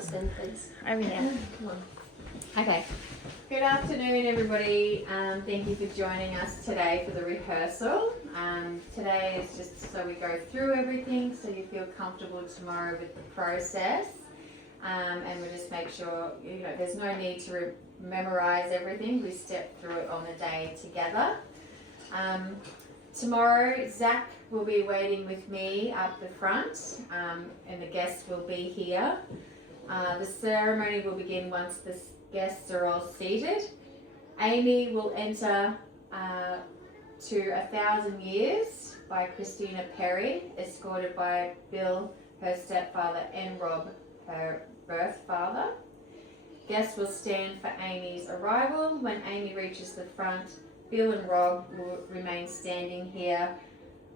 this then, please. Over here. Come on. Okay. Good afternoon, everybody. Thank you for joining us today for the rehearsal. Today is just so we go through everything so you feel comfortable tomorrow with the process. And we just make sure, there's no need to memorize everything. We step through it on the day together. Tomorrow, Zac will be waiting with me up the front, and the guests will be here. The ceremony will begin once the guests are all seated. Amy will enter to 1,000 Years by Christina Perry, escorted by Bill, her stepfather, and Rob, her birth father. Guests will stand for Amy's arrival. When Amy reaches the front, Bill and Rob will remain standing here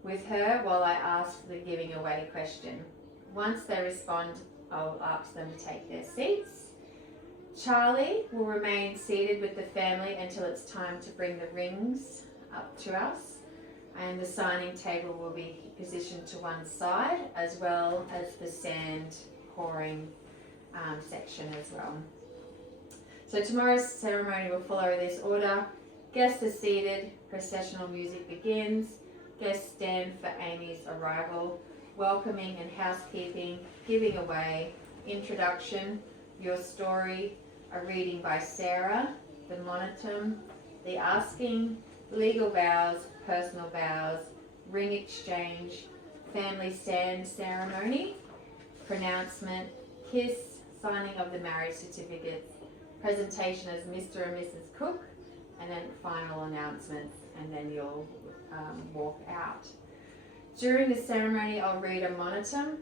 with her while I ask the giving away question. Once they respond, I'll ask them to take their seats. Charlie will remain seated with the family until it's time to bring the rings up to us, and the signing table will be positioned to one side, as well as the sand pouring section as well. So tomorrow's ceremony will follow this order. Guests are seated, processional music begins, guests stand for Amy's arrival, welcoming and housekeeping, giving away, introduction, your story, a reading by Sarah, the monotum, the asking, legal vows, personal vows, ring exchange, family stand ceremony, pronouncement, kiss, signing of the marriage certificates, presentation as Mr. and Mrs. Cook, and then final announcements, and then you'll walk out. During the ceremony, I'll read a monotum.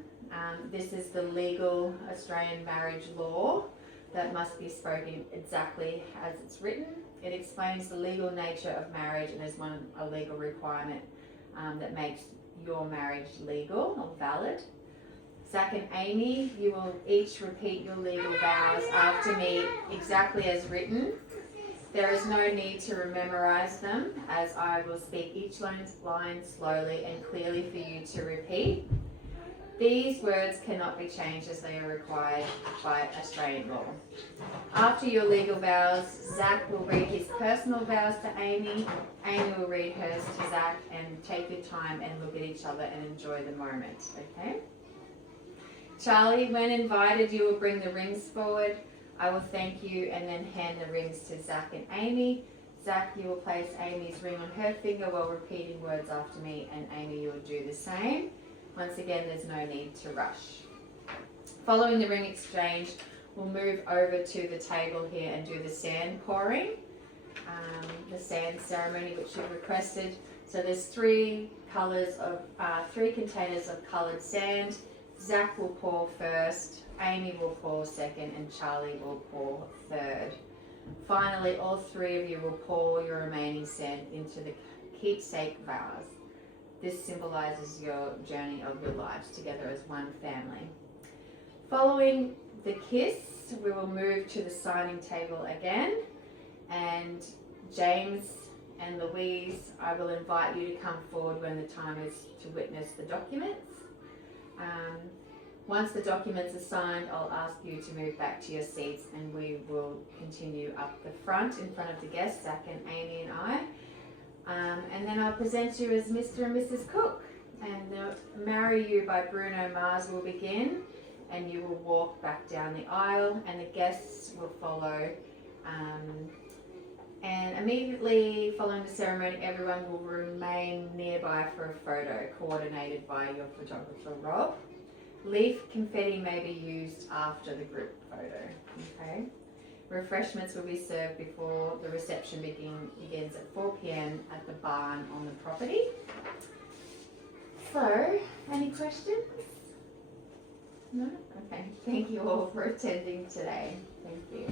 This is the legal Australian marriage law that must be spoken exactly as it's written. It explains the legal nature of marriage and is a legal requirement that makes your marriage legal or valid. Zac and Amy, you will each repeat your legal vows after me exactly as written. There is no need to memorize them, as I will speak each line slowly and clearly for you to repeat. These words cannot be changed as they are required by Australian law. After your legal vows, Zac will read his personal vows to Amy. Amy will read hers to Zac, and take your time and look at each other and enjoy the moment, okay? Charlie, when invited, you will bring the rings forward. I will thank you and then hand the rings to Zac and Amy. Zac, you will place Amy's ring on her finger while repeating words after me, and Amy, you will do the same. Once again, there's no need to rush. Following the ring exchange, we'll move over to the table here and do the sand pouring, the sand ceremony which you've requested. So there's three containers of coloured sand. Zac will pour first, Amy will pour second, and Charlie will pour third. Finally, all three of you will pour your remaining sand into the keepsake vase. This symbolises your journey of your lives together as one family. Following the kiss, we will move to the signing table again, and James and Louise, I will invite you to come forward when the time is to witness the documents. Once the documents are signed, I'll ask you to move back to your seats, and we will continue up the front in front of the guests, Zac and Amy and I. And then I'll present you as Mr. and Mrs. Cook, and Marry You by Bruno Mars will begin, and you will walk back down the aisle, and the guests will follow. And immediately following the ceremony, everyone will remain nearby for a photo coordinated by your photographer, Rob. Leaf confetti may be used after the group photo. Okay. Refreshments will be served before the reception begins at 4 p.m. at the barn on the property. So, any questions? No? Okay. Thank you all for attending today. Thank you.